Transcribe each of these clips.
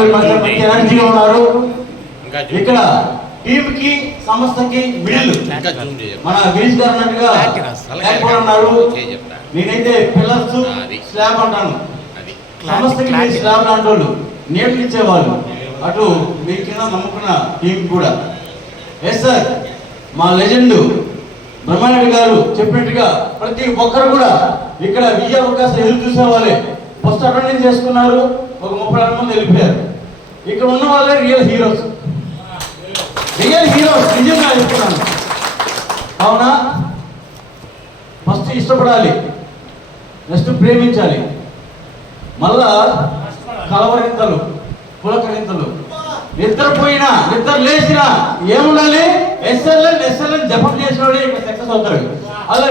Very much. మంచి ఎనర్జీగా ఉన్నారు. ఇక్కడ టీమ్ కి సంస్థకి మిడిల్ మన గిరీష్ గారు అన్నట్టుగా ఉన్నారు. నేనైతే పిల్లర్స్ స్లాబ్ అంటాను. సంస్థకి స్లాబ్ లాంటి వాళ్ళు నేట్లు ఇచ్చేవాళ్ళు. అటు మీ కింద నమ్ముకున్న టీం కూడా. ఎస్ సార్, మా లెజెండ్ బ్రహ్మారెడ్డి గారు చెప్పినట్టుగా ప్రతి ఒక్కరు కూడా ఇక్కడ విజయ అవకాశం ఎదురు చూసేవాళ్ళే. ఫస్ట్ అటెండెన్స్ చేసుకున్నారు, ఒక 36 మంది వెళ్ళిపోయారు. ఇక్కడ ఉన్న వాళ్ళే రియల్ హీరోస్. నిజంగా చెప్తున్నాను. అవునా, ఫస్ట్ ఇష్టపడాలి, నెక్స్ట్ ప్రేమించాలి, మళ్ళా కలవరింతలు, పులకరింతలు, నిద్రపోయినా నిద్ర లేచినా ఏముండాలి? ఎస్ఎల్ఎన్ జపం చేసినోడే ఇక్కడ సక్సెస్ అవుతాడు. అలా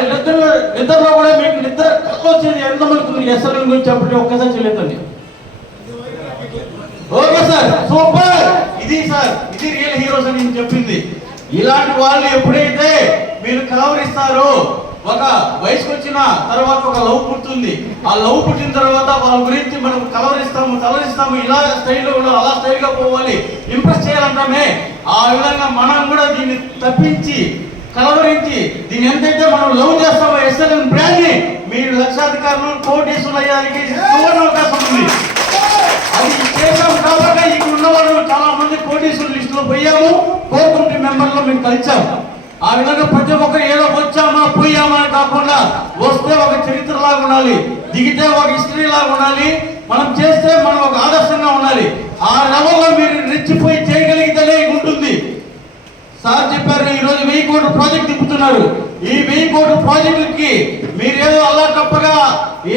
నిద్రలో కూడా మీకు నిద్ర వచ్చేది ఎంతమంది ఎస్ఎల్ఎన్ గురించి చెప్పండి, ఒక్కసారి చెల్లిందండి. Okay sir, super. ఇది సార్, ఇది రియల్ హీరోస్ అని నేను చెప్పింది. ఇలాంటి వాళ్ళు ఎప్పుడైతే మీరు కలవరిస్తారో, ఒక వయసుకు వచ్చిన తర్వాత ఒక లవ్ పుడుతుంది. ఆ లవ్ పుట్టిన తర్వాత వాళ్ళ గురించి మనం కలవరిస్తాము. ఇలా స్టైల్లో కూడా అలా స్టైల్గా పోవాలి, ఇంప్రెస్ చేయాలంటామే. ఆ విధంగా మనం కూడా దీన్ని తప్పించి కలవరించి దీన్ని ఎంతైతే మనం లవ్ చేస్తామో ఎస్ఎల్ఎన్ బ్రాండ్ ని మీరు లక్షాధికారులు కోటీసులు అయ్యానికి అవకాశం ఉంది. అది చేసాం కాబట్టి ఇక్కడ ఉన్న వాళ్ళు చాలా మంది కోటీసులు లిస్టులో పోయాము. కోర్ కమిటీ మెంబర్లో మేము కలిసాం. ఆ విధంగా ప్రతి ఒక్కరు ఏదో వచ్చామా పోయామా కాకుండా వస్తే ఒక చరిత్రలాగా ఉండాలి, దిగితే ఒక హిస్టరీ లాగా ఉండాలి, మనం చేస్తే మనం ఒక ఆదర్శంగా ఉండాలి. ఆ లెవెల్లో మీరు రెచ్చిపోయి చేయగలిగితేనే ఉంటుంది. సార్ చెప్పారు, ఈ రోజు 1000 కోట్ల ప్రాజెక్ట్ తిప్పుతున్నారు. ఈ 1000 కోట్ల ప్రాజెక్టులకి మీరేదో అలా తప్పగా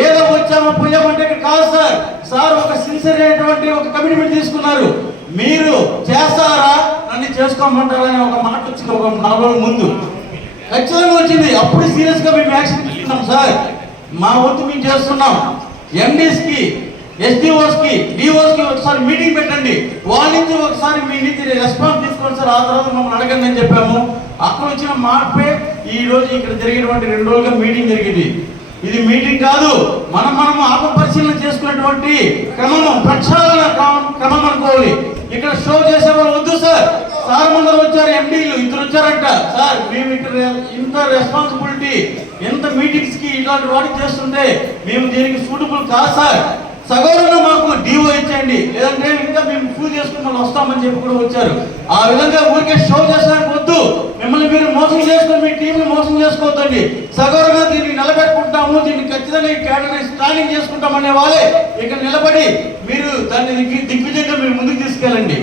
ఏదో వచ్చామో పోయామంటే కాదు సార్. సార్ ఒక సిన్సియర్ అయినటువంటి ఒక కమిట్మెంట్ తీసుకున్నారు. మీరు చేస్తారా, నన్ను చేసుకోమంటారని ఒక మాట వచ్చింది ఒక 4 రోజుల ముందు. ఖచ్చితంగా వచ్చింది. అప్పుడు సీరియస్ గా మేము యాక్షన్ తీసుకున్నాం సార్. మా వంతు మేము చేస్తున్నాం. ఎండీస్ కి, ఎస్డిఓస్ కి, డిఓస్ కి ఒకసారి మీటింగ్ పెట్టండి. వాళ్ళ నుంచి ఒకసారి మీ నుంచి రెస్పాన్స్ తీసుకోండి సార్. ఆ తర్వాత మమ్మల్ని అడగండి అని చెప్పాము. అక్కడ వచ్చిన మార్పే ఈ రోజు ఇక్కడ జరిగినటువంటి 2 రోజులుగా మీటింగ్ జరిగింది. ఇది మీటింగ్ కాదు, మనం ఆత్మ పరిశీలన చేసుకున్నటువంటి క్రమం, ప్రక్షాళన క్రమం అనుకోవాలి. ఇక్కడ షో చేసేవాళ్ళు వద్దు సార్. సార్ ముందర వచ్చారు, ఎండీలు 2 వచ్చారంట. సార్ మేము ఇక్కడ ఇంత రెస్పాన్సిబిలిటీ, ఎంత మీటింగ్స్ కి ఇలాంటి వాటికి చేస్తుంటే మేము దీనికి సూటబుల్ కాదు సార్. సగౌరవంగా మాకు డిఓ ఇచ్చండి, లేదంటే ఇంకా మేము ప్రూవ్ చేసుకుని మనం వస్తామని చెప్పి కూడా వచ్చారు. ఆ విధంగా ఊరికే షో చేసడానికి వద్దు. మిమ్మల్ని మీరు మోసం చేసుకుని మీ టీంని మోసం చేసుకోవద్దండి. సగౌరవంగా దీన్ని నిలబెట్టుకుంటాము, దీన్ని ఖచ్చితంగా ఈ కేటగిరీ ప్లానింగ్ చేసుకుంటామనే వాళ్ళే ఇక్కడ నిలబడి మీరు దాన్ని దిగ్విజయంగా మీరు ముందుకు తీసుకెళ్ళండి.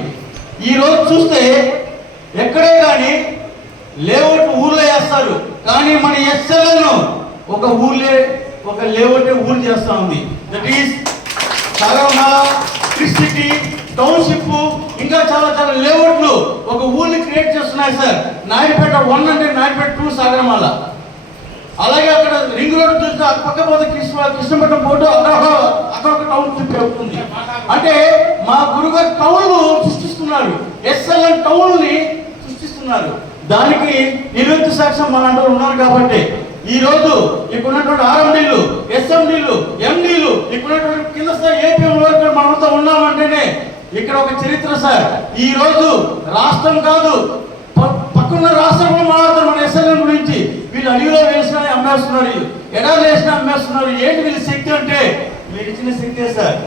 ఈ రోజు చూస్తే ఎక్కడే కానీ లేఅవుట్ ఊర్లో వేస్తారు, కానీ మన ఎస్ఎల్ఎన్ ఒక ఊర్లే, ఒక లేఅవుట్ ఊరు చేస్తా ఉంది. That is Sagarmala, city, township, ఇంకా చాలా లేఅవుట్లు ఒక ఊరిని క్రియేట్ చేస్తున్నాయి సార్. నాయుడుపేట 1 అంటే నాయుడుపేట 2 సాగరమాల. అలాగే అక్కడ రింగ్ రోడ్ చూస్తే పక్క పోతే కృష్ణపట్నం పోటు అక్కడ ఒక టౌన్షిప్ అవుతుంది. అంటే మా గురుగారు టౌన్ సృష్టిస్తున్నారు, ఎస్ఎల్ఎన్ టౌన్ ని సృష్టిస్తున్నారు. దానికి నిర్వహిత సాక్ష్యం మన అంటూ ఉన్నారు. కాబట్టి ఈ రోజు ఇక్కడ ఉన్నటువంటి ఆర్ఎండీలు, ఎస్ఎండీలు, ఎండీలు, ఇక్కడ ఉన్నటువంటి కింద స్థాయి ఏపీఎం వరకు మనతో ఉన్నామంటేనే ఇక్కడ ఒక చరిత్ర సార్. ఈ రోజు రాష్ట్రం కాదు, పక్కన రాష్ట్రంలో మాట్లాడుతారు మన ఎస్ఎల్ఎన్ గురించి. వీళ్ళు అడిగిలో వేసినా అమ్మేస్తున్నారు, ఎడాలు వేసినా అమ్మేస్తున్నారు. ఏంటి వీళ్ళ శక్తి అంటే మీరు ఇచ్చిన శక్తే సార్.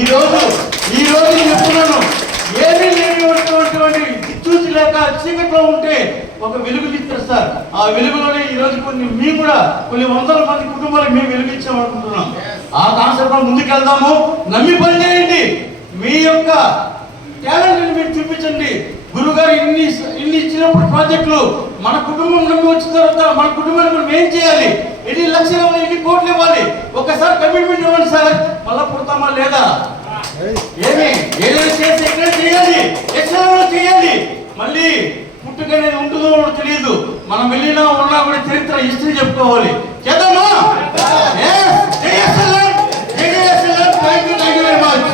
ఈ రోజు చెప్తున్నాను, ఏమీ లేనిటువంటి చూసి లేక చీకట్లో ఉంటే ఒక వెలుగులు ఇస్తారు సార్. ఆ వెలుగులోనే ఈ రోజు మేము కూడా కొన్ని 100 మంది కుటుంబాలకు మేము వెలుగుచ్చామనుకుంటున్నాం. ఆ కాన్సెప్ట్ ముందుకెళ్దాము. నమ్మి పని చేయండి. మీ యొక్క టాలెంట్ మీరు చూపించండి. గురుగారు ఇన్ని ఇచ్చినప్పుడు ప్రాజెక్టులు మన కుటుంబం నమ్మి వచ్చిన తర్వాత మన కుటుంబానికి మనం ఏం చేయాలి, ఎన్ని లక్షలు ఇవ్వాలి, ఎన్ని కోట్లు ఇవ్వాలి, ఒకసారి కమిట్మెంట్ ఇవ్వండి సార్. మళ్ళా పుడతామా లేదా, ఏదైనా చేసి ఎక్కడ చేయాలి, ఎక్కడ చేయాలి, మళ్ళీ పుట్టుక అనేది ఉంటుందో తెలియదు. మనం వెళ్ళినా ఉన్నా కూడా చరిత్ర హిస్టరీ చెప్పుకోవాలి. చేద్దామా? Thank you very much.